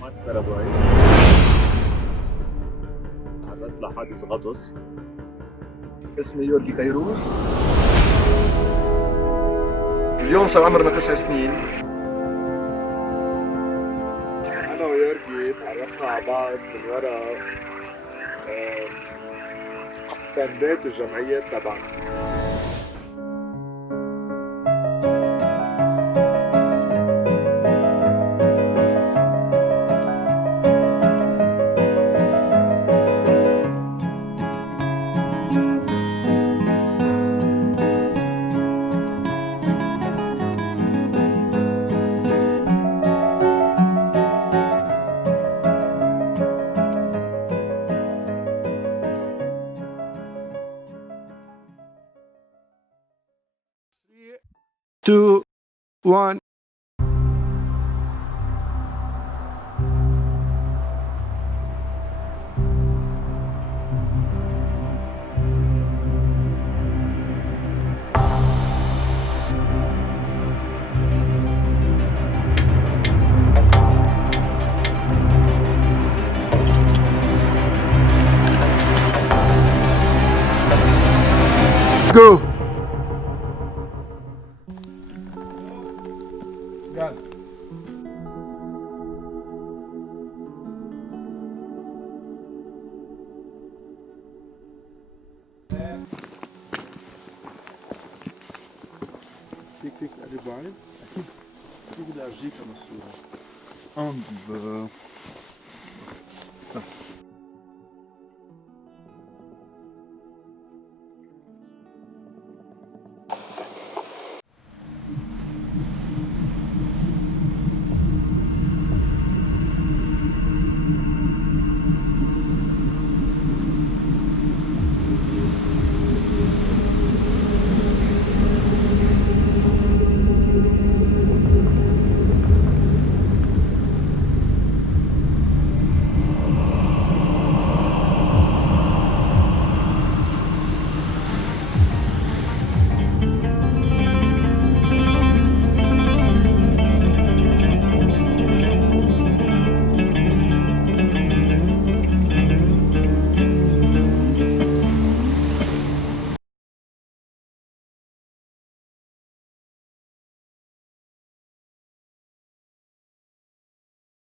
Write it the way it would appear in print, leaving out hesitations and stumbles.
مات باراغواي تعرض لحادث غطس. اسمي يورجي كيروز. اليوم صار عمرنا 9 سنين. أنا ويورجي تعرفنا على بعض من وراء ستاندات الجمعيات تبعنا. Two, one. Go. Got it. فيك تقرب بعيد؟ أكيد بدي أرجيك أنا الصورة.